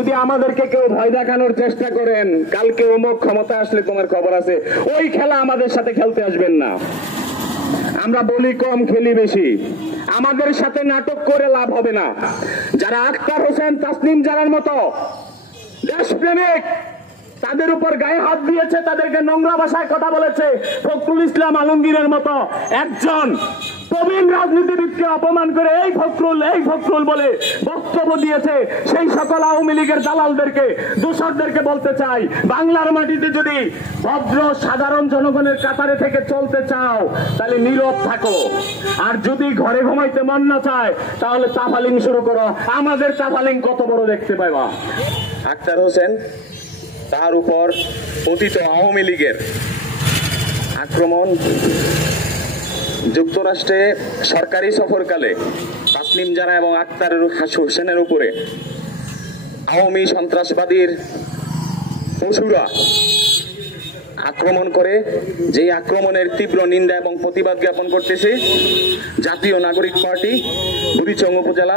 যদি আমাদেরকে কেউ ভয় দেখানোর চেষ্টা করেন, কালকে অমুক ক্ষমতা আসলে তোমার খবর আছে, ওই খেলা আমাদের সাথে খেলতে আসবেন না। আমরা বলি কম, খেলি বেশি। আমাদের সাথে নাটক করে লাভ হবে না। যারা আখতার হোসেন, তাসনিম জারার মতো দেশপ্রেমিক, তাদের উপর গায়ে হাত দিয়েছে, তাদেরকে নোংরা ভাষায় কথা বলেছে, ফখরুল ইসলাম আলমগীরের মতো একজন প্রবীণ রাজনীতিবিদকে অপমান করে এই ফখরুল বলে বক্তব্য দিয়েছে, সেই সকল আওয়ামী লীগের দালালদেরকে, দোসরদেরকে বলতে চাই, বাংলার মাটিতে যদি ভদ্র সাধারণ জনগণের কাতারে থেকে চলতে চাও তাহলে নীরব থাকো, আর যদি ঘরে ঘুমাইতে মন না চায় তাহলে তাফালিং শুরু করো। আমাদের তাফালিং কত বড় দেখতে পাইবা। আখতার হোসেন, তার উপর পতিত আওয়ামী লীগের আক্রমণ, যুক্তরাষ্ট্রে সরকারি সফরকালে তাসনিম জারা এবং আখতার হোসেনের উপরে আওয়ামী সন্ত্রাসবাদীর পশুরা আক্রমণ করে, যে আক্রমণের তীব্র নিন্দা এবং প্রতিবাদ জ্ঞাপন করতেছে জাতীয় নাগরিক পার্টি বুড়িচং উপজেলা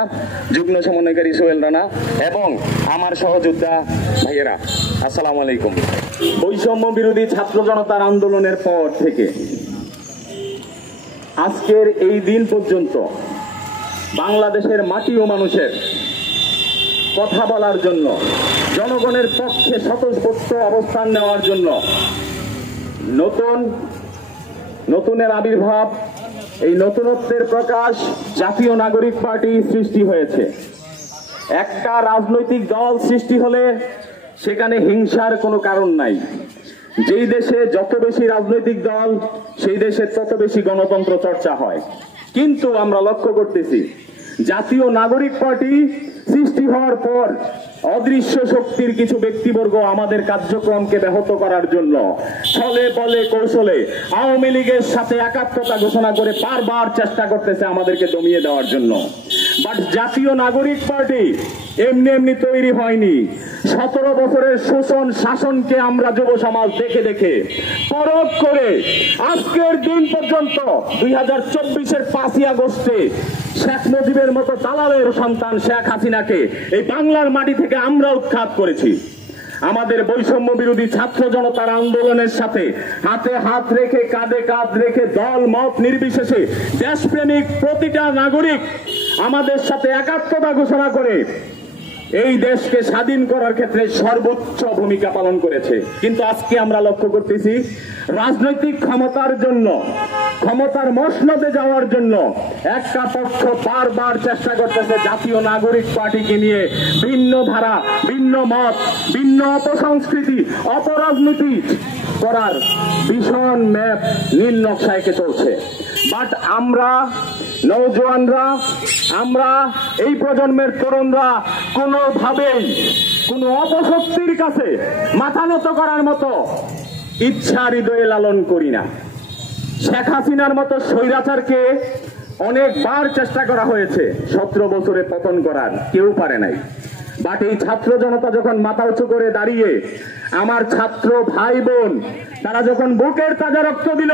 যুগ্ম সমন্বয়কারী সোহেল রানা এবং আমার সহযোদ্ধা ভাইয়েরা। আসসালামু আলাইকুম। বৈষম্য বিরোধী ছাত্র জনতার আন্দোলনের পর থেকে আজকের এই দিন পর্যন্ত বাংলাদেশের মাটি ও মানুষের কথা বলার জন্য, জনগণের পক্ষে স্বতঃস্ফূর্ত অবস্থান নেওয়ার জন্য নতুনের আবির্ভাব, এই নতুনত্বের প্রকাশ জাতীয় নাগরিক পার্টি সৃষ্টি হয়েছে। একটা রাজনৈতিক দল সৃষ্টি হলে সেখানে হিংসার কোনো কারণ নাই। যেই দেশে যত বেশি রাজনৈতিক দল, সেই দেশে তত বেশি গণতন্ত্র চর্চা হয়। কিন্তু আমরা লক্ষ্য করতেছি জাতীয় নাগরিক পার্টি সৃষ্টি হওয়ার পর অদৃশ্য শক্তির কিছু ব্যক্তিবর্গ আমাদের কার্যক্রমকে ব্যাহত করার জন্য ছলে বলে কৌশলে আওয়ামী লীগের সাথে একাত্মতা ঘোষণা করে বারবার চেষ্টা করতেছে আমাদেরকে দমিয়ে দেওয়ার জন্য। বাট জাতীয় নাগরিক পার্টি এমনি এমনি তৈরি হয়নি। 17 বছরের শোষণ শাসনকে আমরা যুব সমাজ দেখে দেখে পরখ করে আজকের দিন পর্যন্ত 2024-এর 5ই আগস্টে শেখ মুজিবের মতো দালালের সন্তান শেখ হাসিনাকে এই বাংলার মাটি থেকে আমরা উৎখাত করেছি। আমাদের বৈষম্য বিরোধী ছাত্র জনতার আন্দোলনের সাথে হাতে হাত রেখে, কাঁধে কাঁধ রেখে, দল মত নির্বিশেষে দেশপ্রেমিক প্রতিটা নাগরিক আমাদের সাথে একাত্মতা ঘোষণা করে এই দেশকে স্বাধীন করার ক্ষেত্রে সর্বোচ্চ ভূমিকা পালন করেছে। কিন্তু আজকে আমরা লক্ষ্য করতেছি রাজনৈতিক ক্ষমতার জন্য, ক্ষমতার মসনদে যাওয়ার জন্য একটা পক্ষ বারবার চেষ্টা করতেছে জাতীয় নাগরিক পার্টিকে নিয়ে ভিন্ন ধারা, ভিন্ন মত, ভিন্ন অপসংস্কৃতি, অপরাজনীতি করার ভীষণ ম্যাপ নীল নকশা এঁকে চলছে। বাট আমরা নওজোয়ানরা, আমরা এই প্রজন্মের তরুণরা কোনোভাবেই কোনো অপশক্তির কাছে মাথা নত করার মতো ইচ্ছা হৃদয়ে লালন করি না। শেখ হাসিনার মতো স্বৈরাচারকে অনেকবার চেষ্টা করা হয়েছে 17 বছরে পতন করার, কেউ পারে নাই। বাট এই ছাত্র জনতা যখন মাথা উঁচু করে দাঁড়িয়ে, আমার ছাত্র ভাই বোন তারা যখন বুকের তাজা রক্ত দিল,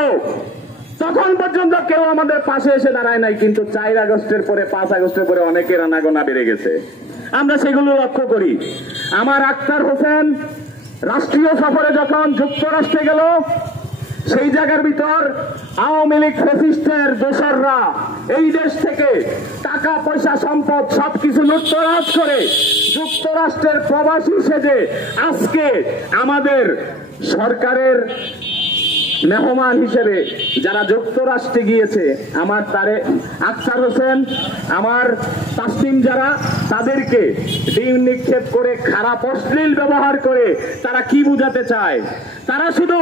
তখন পর্যন্ত কেউ আমাদের পাশে এসে দাঁড়ায় নাই। কিন্তু 4 আগস্টের পরে, 5 আগস্টের পরে অনেকের আনাগোনা বেড়ে গেছে, আমরা সেগুলো লক্ষ্য করি। আমার আখতার হোসেন রাষ্ট্রীয় সফরে যখন যুক্তরাষ্ট্রে গেল, সেই জায়গার ভিতর আওয়ামী লীগ ফ্যাসিস্টের দোসররা এই দেশ থেকে টাকা পয়সা সম্পদ সবকিছু লুটতরাজ করে যুক্তরাষ্ট্রের প্রবাসী সেজে আজকে আমাদের সরকারের মেহমান হিসেবে যারা যুক্তরাষ্ট্রে গিয়েছে, আমার আখতার হোসেন, আমার তাসনিম জারা, তাদেরকে ডিম নিক্ষেপ করে খারাপ অশ্লীল ব্যবহার করে তারা কি বুঝাতে চায়? তারা শুধু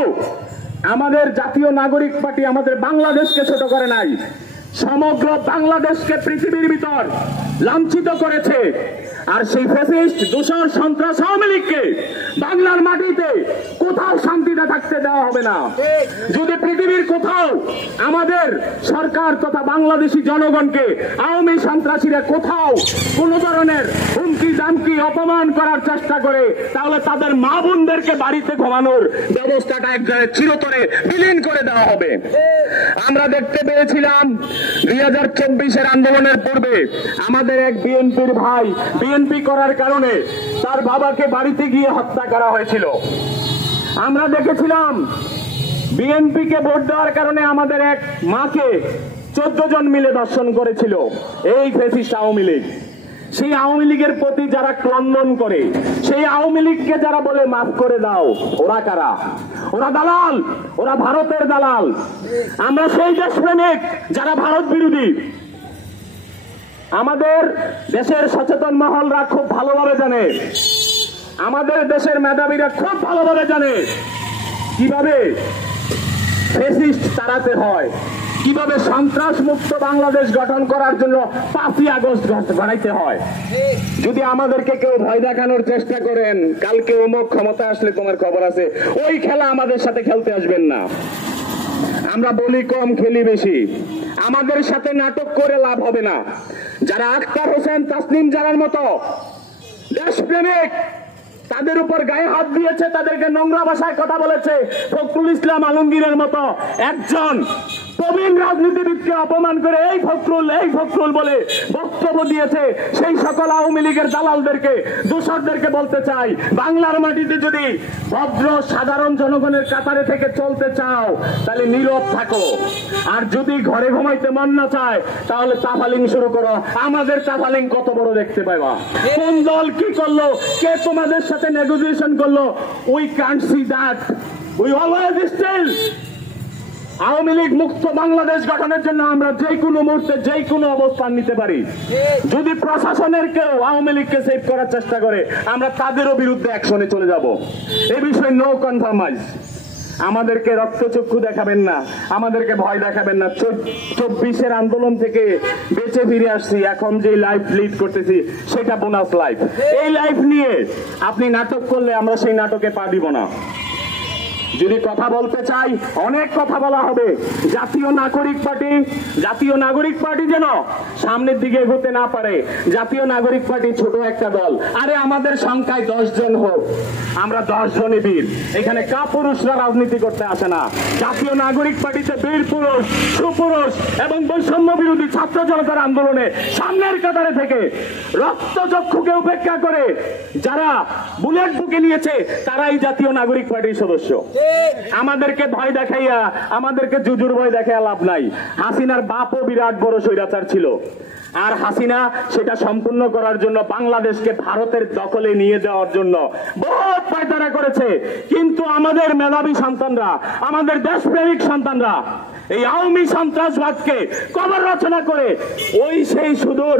আমাদের জাতীয় নাগরিক পার্টি আমাদের বাংলাদেশকে ছোট করে নাই, সমগ্র বাংলাদেশকে পৃথিবীর ভিতর লাঞ্ছিত করেছে। আর সেই ফ্যাসিস্ট দূষণ সন্ত্রাস আওয়ামী লীগকে বাংলার মাটিতে কোথাও শান্তিতে থাকতে দেওয়া হবে না। যদি পৃথিবীর কোথাও আমাদের সরকার তথা বাংলাদেশি জনগণকে আওয়ামী সন্ত্রাসীরা কোথাও কোন ধরনের হুমকি দামকি অপমান করার চেষ্টা করে, তাহলে তাদের মা বোনদেরকে বাড়িতে ঘুমানোর ব্যবস্থাটা একবারে চিরতরে বিলীন করে দেওয়া হবে। আমরা দেখতে পেয়েছিলাম 2024-এর আন্দোলনের পূর্বে আমাদের এক বিএনপির ভাই বিএনপি করার কারণে তার বাবাকে বাড়িতে গিয়ে হত্যা করা হয়েছিল। আমরা দেখেছিলাম বিএনপিকে ভোট দেওয়ার কারণে আমাদের এক মাকে 14 জন মিলে ধর্ষণ করেছিল এই ফ্যাসিস্ট আওয়ামী লীগ। সেই আওয়ামী লীগের প্রতি যারা ক্রন্দন করে, সেই আওয়ামী লীগকে যারা বলে মাফ করে দাও, ওরা কারা? ওরা দালাল, ওরা ভারতের দালাল। আমরা সেই দেশপ্রেমিক যারা ভারত বিরোধী। আমাদের দেশের সচেতন মহলরা খুব ভালোভাবে জানে, আমাদের দেশের মেধাবীরা খুব ভালোভাবে জানে কিভাবে ফ্যাসিস্ট তাড়াতে হয়, কিভাবে সন্ত্রাস মুক্ত বাংলাদেশ গঠন করার জন্য 5ই আগস্ট বানাইতে হয়। যদি আমাদেরকে কেউ ভয় দেখানোর চেষ্টা করেন, কালকে অমুক ক্ষমতা আসলে তোমার খবর আছে, ওই খেলা আমাদের সাথে খেলতে আসবেন না। আমরা বলি কম, খেলি বেশি। আমাদের সাথে নাটক করে লাভ হবে না। যারা আখতার হোসেন, তাসনিম জানার মতো দেশপ্রেমিক, তাদের উপর গায়ে হাত দিয়েছে, তাদেরকে নোংরা ভাষায় কথা বলেছে, ফখরুল ইসলাম আলমগীরের মতো একজন প্রবীণ রাজনীতিবিদকে অপমান করে এই ফখরুল বলে বক্তব্য দিয়েছে, সেই সকল আওয়ামী লীগের দালালদেরকে, দোসরদেরকে বলতে চাই, বাংলার মাটিতে যদি ভদ্র সাধারণ জনগণের কাতারে থেকে চলতে চাও তাহলে নীরব থাকো। আর যদি ঘরে ঘুমাইতে মন না চায় তাহলে তাফালিং শুরু করো। আমাদের তাফালিং কত বড় দেখতে পাইবা। কোন দল কি করলো, কে তোমাদের সাথে নেগোসিয়েশন করলো, we can't see that. We always still Awami League মুক্ত বাংলাদেশ গঠনের জন্য আমরা যে কোনো মুহূর্তে যে কোনো অবস্থান নিতে পারি। যদি প্রশাসনের কেউ আওয়ামী লীগকে সেভ করার চেষ্টা করে, আমরা তাদেরও বিরুদ্ধে অ্যাকশনে চলে যাব। এই বিষয়ে নো কনফার্মাইজ। আমাদেরকে রক্তচক্ষু দেখাবেন না, আমাদেরকে ভয় দেখাবেন না। 24-এর আন্দোলন থেকে বেঁচে ফিরে আসছি, এখন যে লাইফ লিড করতেছি সেটা বোনাস লাইফ। এই লাইফ নিয়ে আপনি নাটক করলে আমরা সেই নাটকে পা দিব না। যদি কথা বলতে চাই, অনেক কথা বলা হবে। জাতীয় নাগরিক পার্টি যেন সামনের দিকে এগোতে না পারে। জাতীয় নাগরিক পার্টি ছোট একটা দল। আরে আমাদের সংখ্যায় 10 জন হোক, আমরা 10 জনই বীর। এখানে কাপুরুষরা রাজনীতি করতে আসে না। জাতীয় নাগরিক পার্টিতে বীর পুরুষ, সুপুরুষ এবং বৈষম্য বিরোধী ছাত্র জনতার আন্দোলনে সামনের কাতারে থেকে রক্তচক্ষুকে উপেক্ষা করে যারা বুলেট বুকে নিয়েছে তারাই জাতীয় নাগরিক পার্টির সদস্য। আমাদেরকে ভয় দেখাইয়া, আমাদেরকে জুজুর ভয় দেখাইয়া লাভ নাই। হাসিনার বাপও বিরাট বড় স্বৈরাচার ছিল, আর হাসিনা সেটা সম্পূর্ণ করার জন্য বাংলাদেশকে ভারতের দখলে নিয়ে যাওয়ার জন্য বহুত পায়তারা করেছে। কিন্তু আমাদের মেধাবী সন্তানরা, আমাদের দেশপ্রেমিক সন্তানরা এই আওয়ামী সন্ত্রাসবাদকে কবর রচনা করে ওই সেই সুদূর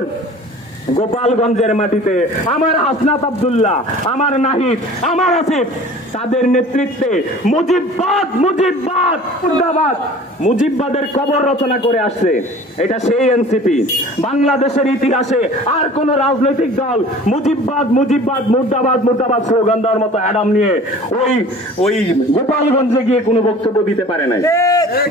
গোপালগঞ্জের মাটিতে আমার হাসনাত আব্দুল্লাহ, আমার নাহিদ, আমার আসিফ, তাদের নেতৃত্বে মুজিববাদের কবর রচনা করে আসছে। এটা সেই এনসিপি। বাংলাদেশের ইতিহাসে আর কোন রাজনৈতিক দল মুর্দাবাদ স্লোগান দেওয়ার মতো অ্যাডাম নিয়ে ওই গোপালগঞ্জে গিয়ে কোনো বক্তব্য দিতে পারে নাই।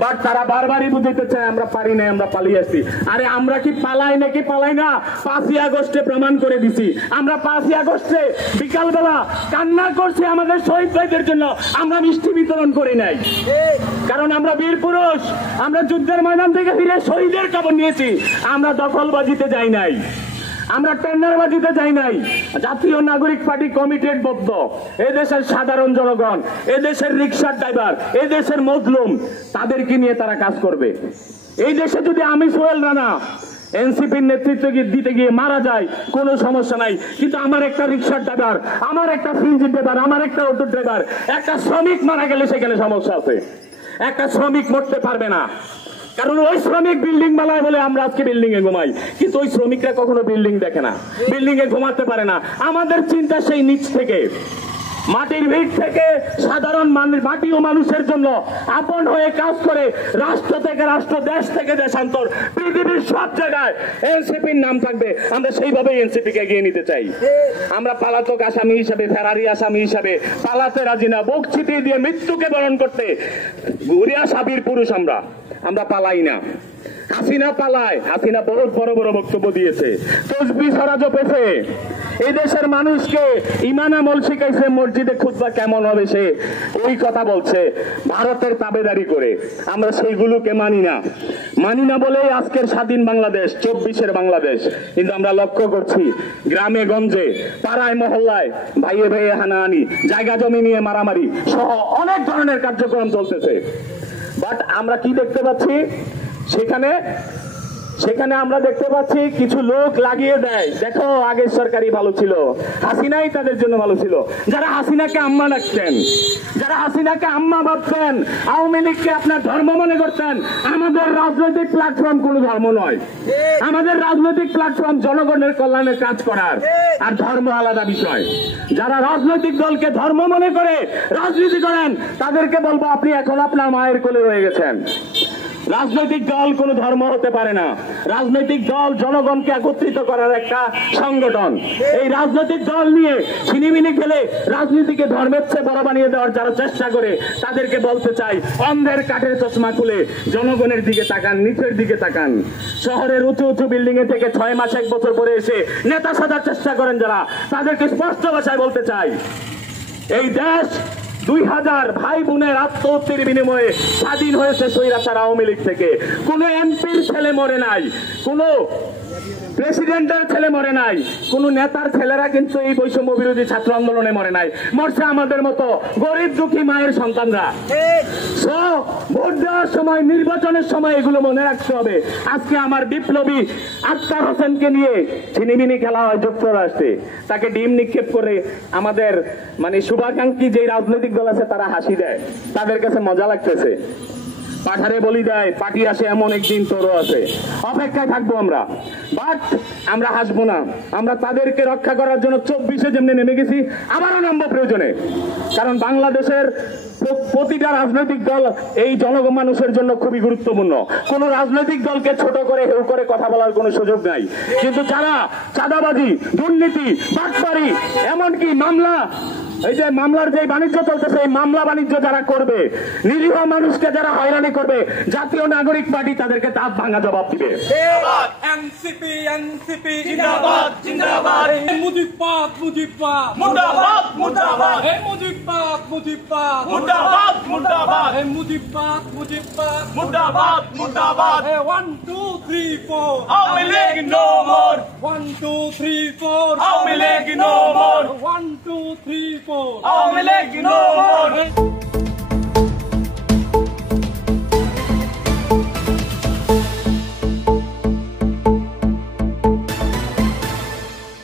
বাট তারা বারবারই বুঝাইতে চায় আমরা পারি নাই, আমরা পালিয়ে আসছি। আরে আমরা কি পালাই নাকি পালাই না? 5ই আগস্টে প্রমাণ করে দিছি। আমরা 5ই আগস্টে বিকালবেলা কান্না করছি আমাদের শহীদ ভাইদের জন্য, আমরা মিষ্টি বিতরণ করি নাই। কারণ আমরা বীর পুরুষ, আমরা যুদ্ধের ময়দান থেকে ফিরে শহীদের খবর নিয়েছি। আমরা দখলবাজিতে যাই নাই, আমরা টেন্ডারবাজিতে যাই নাই। জাতীয় নাগরিক পার্টি কমিটেড বদ্ধ। এদেশের সাধারণ জনগণ, এদেশের রিক্সার ড্রাইভার, এদেশের মজলুম, তাদেরকে নিয়ে তারা কাজ করবে। এই দেশে যদি আমি সোহেল রানা এনসিপির নেতৃত্ব দিতে গিয়ে মারা যায় কোনো সমস্যা নাই, কিন্তু আমার একটা রিক্সার ড্রাইভার, আমার একটা সিএনজি ড্রাইভার, আমার একটা অটো ড্রাইভার, একটা শ্রমিক মারা গেলে সেখানে সমস্যা আছে। একটা শ্রমিক মরতে পারবে না, কারণ ওই শ্রমিক বিল্ডিং বানায় বলে আমরা আজকে বিল্ডিং এ ঘুমাই, কিন্তু ওই শ্রমিকরা কখনো বিল্ডিং দেখে না, বিল্ডিং এ ঘুমাতে পারে না। আমাদের চিন্তা সেই নিচ থেকে, মাটির ভিড় থেকে, সাধারণ মাটি ও মানুষের জন্য আপন হয়ে কাজ করে রাষ্ট্র থেকে রাষ্ট্র, দেশ থেকে দেশান্তর, পৃথিবীর সব জায়গায় এনসিপির নাম থাকবে। আমরা সেইভাবে এনসিপিকে এগিয়ে নিতে চাই। আমরা পালাতক আসামি হিসাবে, ফেরারি আসামি হিসাবে পালাতে রাজি না। বুক ছিটিয়ে দিয়ে মৃত্যুকে বরণ করতে ঘুরিয়া সাবির পুরুষ আমরা পালাই না। হাসিনা পালায়, হাসিনা বহুত বড় বড় বক্তব্য দিয়েছে, তসবিহ ছড়া জপেছে, এই দেশের মানুষকে ইমান আমল শিখাইছে, মসজিদে খুতবা কেমন হবে সে ওই কথা বলছে ভারতের তাবেদারি করে। আমরা সেইগুলোকে মানি না বলেই আজকের স্বাধীন বাংলাদেশ, 24-এর বাংলাদেশ। কিন্তু আমরা লক্ষ্য করছি গ্রামে গঞ্জে পাড়ায় মহল্লায় ভাইয়ে ভাইয়ে হানাহানি, জায়গা জমি নিয়ে মারামারি সহ অনেক ধরনের কার্যক্রম চলতেছে। বাট আমরা কি দেখতে পাচ্ছি, সেখানে আমরা দেখতে পাচ্ছি কিছু লোক লাগিয়ে দেয়, দেখো আগের সরকারই ভালো ছিল, হাসিনাই তাদের জন্য ভালো ছিল। যারা হাসিনাকে আম্মা ডাকতেন, যারা হাসিনাকে আম্মা ভাবতেন, আওয়ামী লীগকে আপনার ধর্ম মনে করতেন, আমাদের রাজনৈতিক প্ল্যাটফর্ম কোনো ধর্ম নয়। আমাদের রাজনৈতিক প্ল্যাটফর্ম জনগণের কল্যাণের কাজ করার, আর ধর্ম আলাদা বিষয়। যারা রাজনৈতিক দলকে ধর্ম মনে করে রাজনীতি করেন তাদেরকে বলবো আপনি এখন আপনার মায়ের কোলে রয়ে গেছেন। রাজনৈতিক দল কোনো ধর্ম হতে পারে না। রাজনৈতিক দল জনগণকে একত্রিত করার একটা সংগঠন। এই রাজনৈতিক দল নিয়ে ছিনিমিনি খেলে রাজনীতিকে ধর্মের চেয়ে বড় বানিয়ে দেওয়ার যারা চেষ্টা করে তাদেরকে বলতে চাই, অন্ধের কাঠের চশমা খুলে জনগণের দিকে তাকান, নিচের দিকে তাকান। শহরের উঁচু উঁচু বিল্ডিং এ থেকে 6 মাস 1 বছর পরে এসে নেতা সাজার চেষ্টা করেন যারা, তাদেরকে স্পষ্ট ভাষায় বলতে চাই, এই দেশ 2000 ভাই বোনের আত্মহত্যার বিনিময়ে স্বাধীন হয়েছে স্বৈরাচার আওয়ামী লীগ থেকে। কোন এমপির ছেলে মরে নাই, কোন প্রেসিডেন্টের ছেলে মরে নাই, কোন নেতার ছেলেরা কিন্তু এই বৈষম্য বিরোধী ছাত্র আন্দোলনে মরে নাই। মরছে আমাদের মতো গরিব দুঃখী মায়ের সন্তানরা। ভোট দেওয়ার সময়, নির্বাচনের সময় এগুলো মনে রাখতে হবে। আজকে আমার বিপ্লবী আক্তার হোসেনকে নিয়ে ছিনিমিনি খেলা হয় যুক্তরাষ্ট্রে, তাকে ডিম নিক্ষেপ করে আমাদের শুভাকাঙ্ক্ষী যে রাজনৈতিক দল আছে তারা হাসি দেয়, তাদের কাছে মজা লাগতেছে। পাঠারে বলি দেয়, পাটি আসে এমন একদিন তোরও আছে। অপেক্ষায় থাকবো আমরা, বাট আমরা হাসবো না। আমরা তাদেরকে রক্ষা করার জন্য 24-এ যেমনি নেমে গেছি, আবারও নামবো প্রয়োজনে। কারণ বাংলাদেশের প্রতিটা রাজনৈতিক দল এই জনগণ মানুষের জন্য খুবই গুরুত্বপূর্ণ। কোন রাজনৈতিক দলকে ছোট করে হেউ করে কথা বলার কোনো সুযোগ নাই। কিন্তু যারা চাঁদাবাজি, দুর্নীতি, বাটপারি, এমনকি মামলা, এই যে মামলার যে বাণিজ্য চলতেছে, এই মামলা বাণিজ্য যারা করবে, নিরীহ মানুষকে যারা হয়রানি করবে, জাতীয় নাগরিক পার্টি তাদেরকে দাঁত ভাঙা জবাব দিবে। এনসিপি এনসিপি জিন্দাবাদ জিন্দাবাদ, মুজিবাদ মুজিবাদ মুর্দাবাদ মুর্দাবাদ, মুজিবাদ মুজিবাদ মুর্দাবাদ মুর্দাবাদ, মুজিবাদ মুজিবাদ মুর্দাবাদ মুর্দাবাদ। 1 2 3 4 Awami League no more, 1 2 3 4 Awami League no more, 1 2 3 4 Awami League no মোর।